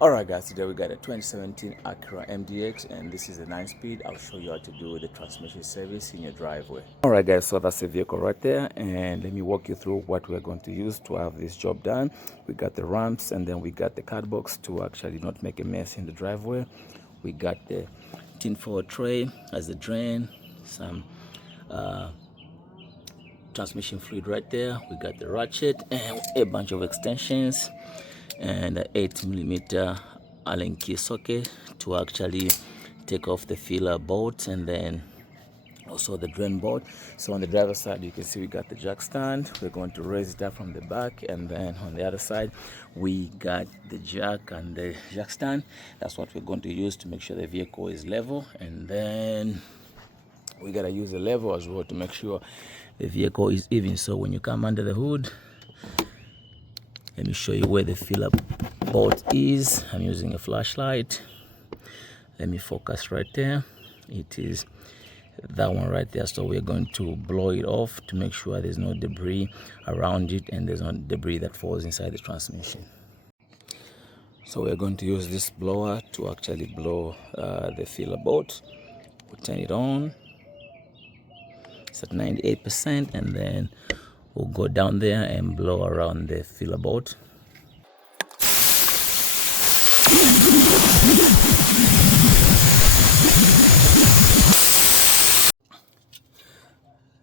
Alright guys, today we got a 2017 Acura MDX and this is a 9-speed. I'll show you how to do the transmission service in your driveway. Alright guys, so that's the vehicle right there, and let me walk you through what we're going to use to have this job done. We got the ramps, and then we got the card box to actually not make a mess in the driveway. We got the tinfoil tray as the drain, some transmission fluid right there. We got the ratchet and a bunch of extensions and an 8mm Allen key socket to actually take off the filler bolts, and then also the drain bolt. So on the driver's side, you can see we got the jack stand. We're going to raise it up from the back, and then on the other side we got the jack and the jack stand. That's what we're going to use to make sure the vehicle is level, and then we gotta use the level as well to make sure the vehicle is even. So when you come under the hood, let me show you where the filler bolt is. I'm using a flashlight. Let me focus right there. It is that one right there. So we're going to blow it off to make sure there's no debris around it and there's no debris that falls inside the transmission. So we're going to use this blower to actually blow the filler bolt. We'll turn it on. It's at 98%, and then we'll go down there and blow around the filler bolt.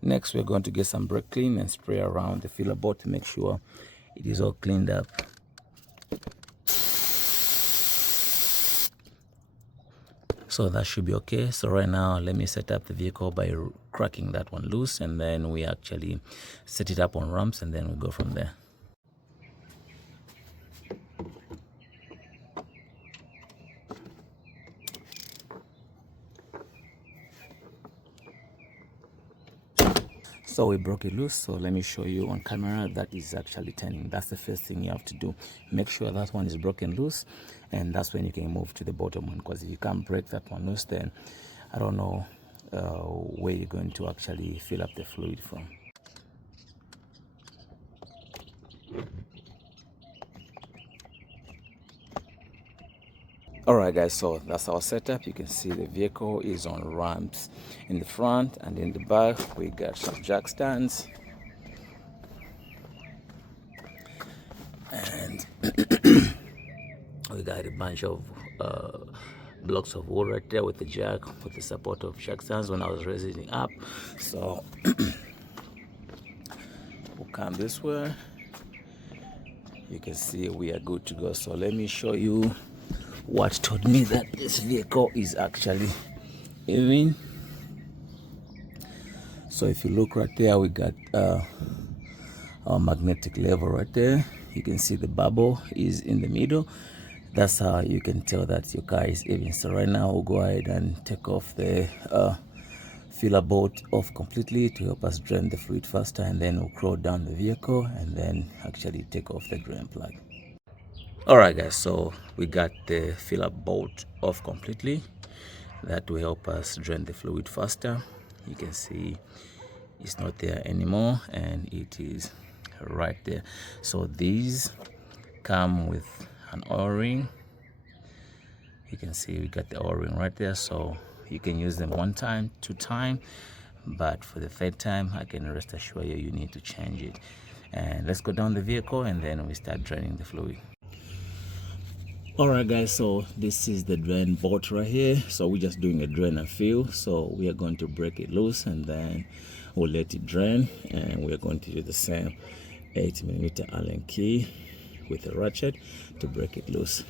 Next, we're going to get some brake clean and spray around the filler bolt to make sure it is all cleaned up. So that should be okay. So right now, let me set up the vehicle by cracking that one loose, and then we actually set it up on ramps, and then we go from there. So we broke it loose, so let me show you on camera that is actually turning. That's the first thing you have to do. Make sure that one is broken loose, and that's when you can move to the bottom one, because if you can't break that one loose, then I don't know where you're going to actually fill up the fluid from. Alright guys, so that's our setup. You can see the vehicle is on ramps in the front, and in the back we got some jack stands, and we got a bunch of blocks of wood right there with the jack, with the support of jack stands when I was raising it up. So we'll come this way. You can see we are good to go. So let me show you what told me that this vehicle is actually even. So if you look right there, we got our magnetic level right there. You can see the bubble is in the middle. That's how you can tell that your car is even. So right now we'll go ahead and take off the filler bolt off completely to help us drain the fluid faster, and then we'll crawl down the vehicle and then actually take off the drain plug. Alright guys, so we got the filler bolt off completely. That will help us drain the fluid faster. You can see it's not there anymore, and it is right there. So these come with an O-ring. You can see we got the O-ring right there, so you can use them 1 time, 2 times, but for the 3rd time I can rest assure you, you need to change it. And let's go down the vehicle and then we start draining the fluid. Alright guys, so this is the drain bolt right here. So we're just doing a drain and fill. So we are going to break it loose, and then we'll let it drain, and we're going to use the same 8mm Allen key with a ratchet to break it loose.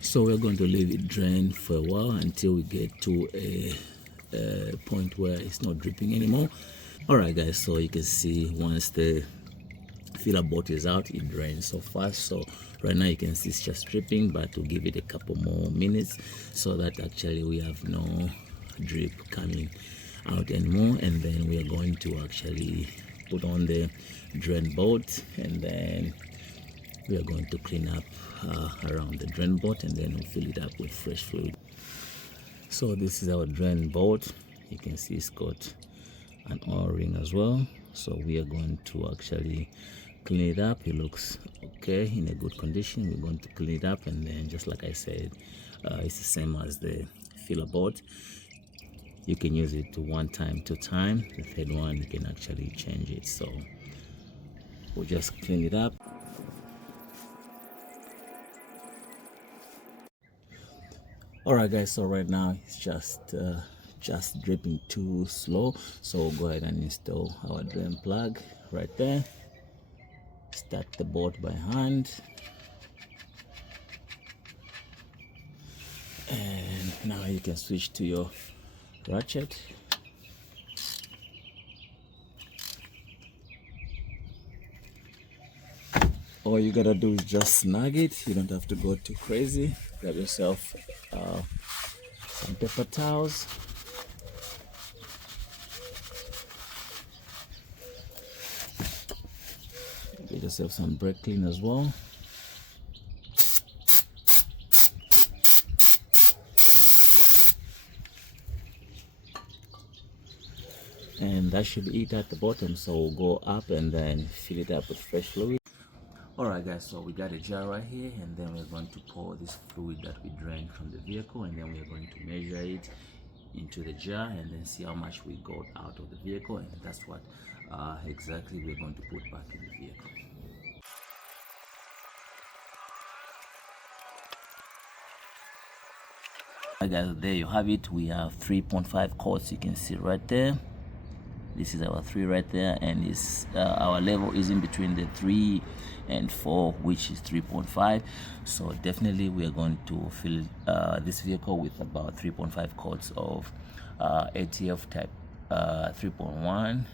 So we're going to leave it drain for a while until we get to a point where it's not dripping anymore. Alright guys, so you can see once the filler bolt is out, it drains so fast. So right now you can see it's just dripping, but we'll give it a couple more minutes so that actually we have no drip coming out anymore, and then we are going to actually put on the drain board, and then we are going to clean up around the drain board, and then we'll fill it up with fresh fluid. So this is our drain board. You can see it's got an O-ring as well, so we are going to actually clean it up. It looks okay, in a good condition. We're going to clean it up, and then just like I said, it's the same as the filler board. You can use it to 1 time, 2 time. The third one you can actually change it. So we'll just clean it up. All right guys, so right now it's just dripping too slow, so we'll go ahead and install our drain plug right there. Start the board by hand, and now you can switch to your ratchet. All you gotta do is just snag it. You don't have to go too crazy. Grab yourself some paper towels. Get yourself some brake clean as well. And that should be it at the bottom, so we'll go up and then fill it up with fresh fluid. Alright guys, so we got a jar right here, and then we're going to pour this fluid that we drained from the vehicle, and then we're going to measure it into the jar and then see how much we got out of the vehicle, and that's what exactly we're going to put back in the vehicle. Alright guys, there you have it. We have 3.5 quarts, you can see right there. This is our 3 right there, and it's our level is in between the 3 and 4, which is 3.5. So definitely we are going to fill this vehicle with about 3.5 quarts of ATF type 3.1.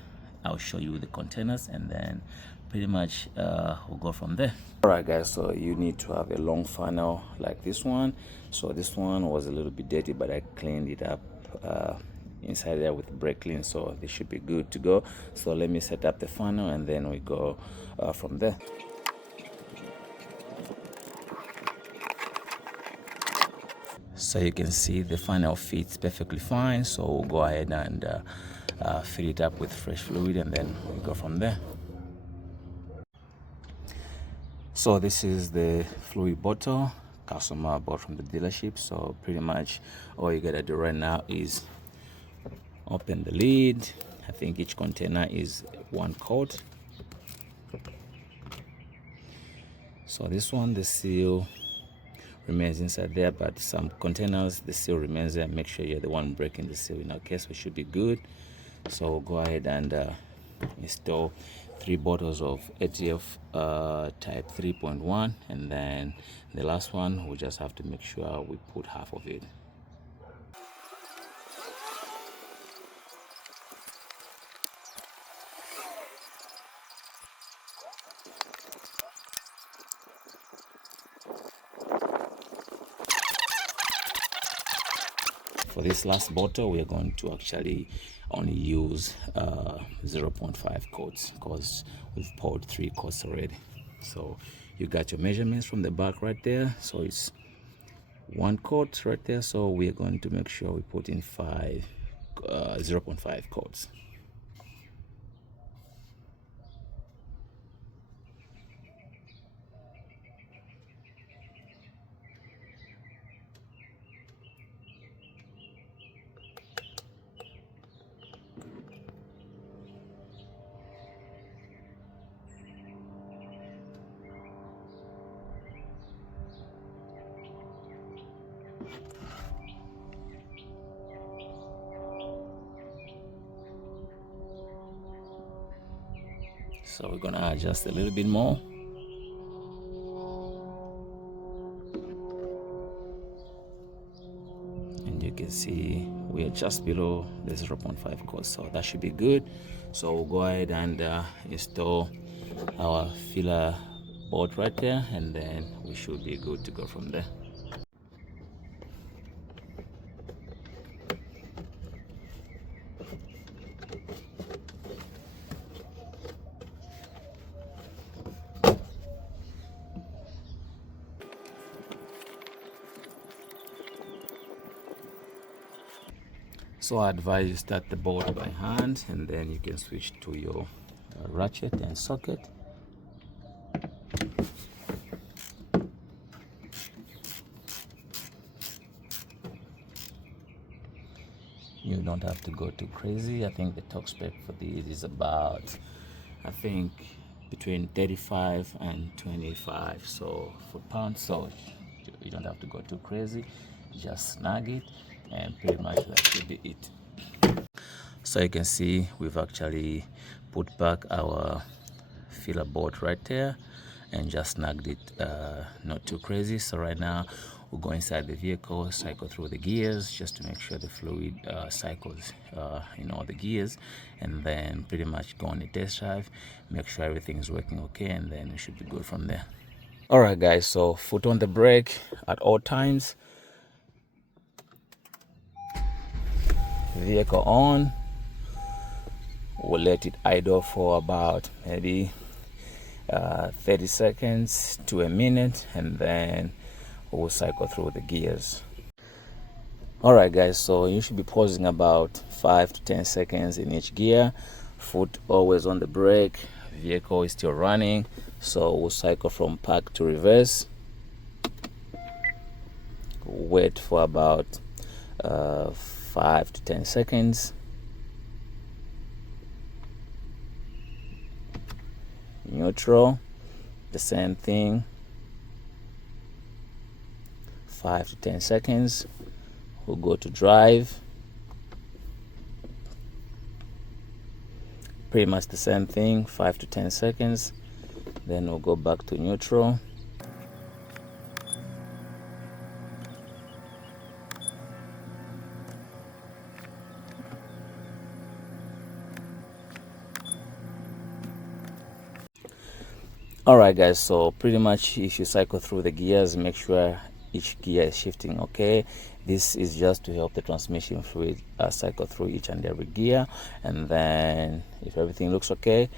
I'll show you the containers, and then pretty much we'll go from there. Alright guys, so you need to have a long funnel like this one. So this one was a little bit dirty, but I cleaned it up inside there with brake clean, so they should be good to go. So let me set up the funnel, and then we go from there. So you can see the funnel fits perfectly fine, so we'll go ahead and fill it up with fresh fluid, and then we go from there. So this is the fluid bottle customer bought from the dealership. So pretty much all you gotta do right now is open the lid. I think each container is 1 quart. So this one, the seal remains inside there, but some containers the seal remains there. Make sure you're the one breaking the seal. In our case, we should be good. So we'll go ahead and install 3 bottles of ATF type 3.1, and then the last one we just have to make sure we put half of it. For this last bottle, we are going to actually only use 0.5 quarts, because we've poured 3 quarts already. So you got your measurements from the back right there. So it's 1 quart right there. So we are going to make sure we put in 0.5 quarts. So we're gonna adjust a little bit more. And you can see we are just below the 0.5 quarts, so that should be good. So we'll go ahead and install our filler board right there, and then we should be good to go from there. So I advise you start the bolt by hand, and then you can switch to your ratchet and socket. You don't have to go too crazy. I think the torque spec for this is about, I think, between 35 and 25 foot-pounds. So you don't have to go too crazy. Just snag it, and pretty much that should be it. So you can see we've actually put back our filler bolt right there and just snagged it, not too crazy. So right now we'll go inside the vehicle, cycle through the gears just to make sure the fluid cycles in all the gears, and then pretty much go on the test drive, make sure everything is working okay, and then it should be good from there. All right guys, so foot on the brake at all times, vehicle on. We'll let it idle for about maybe 30 seconds to a minute, and then we'll cycle through the gears. All right guys, so you should be pausing about 5 to 10 seconds in each gear. Foot always on the brake, vehicle is still running. So we'll cycle from park to reverse, wait for about 5 to 10 seconds. Neutral, the same thing, 5 to 10 seconds. We'll go to drive, pretty much the same thing, 5 to 10 seconds. Then we'll go back to neutral. Alright guys, so pretty much if you cycle through the gears, make sure each gear is shifting okay. This is just to help the transmission fluid cycle through each and every gear. And then if everything looks okay,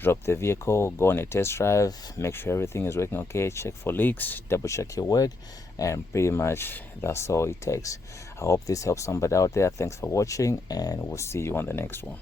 drop the vehicle, go on a test drive, make sure everything is working okay, check for leaks, double check your work, and pretty much that's all it takes. I hope this helps somebody out there. Thanks for watching, and we'll see you on the next one.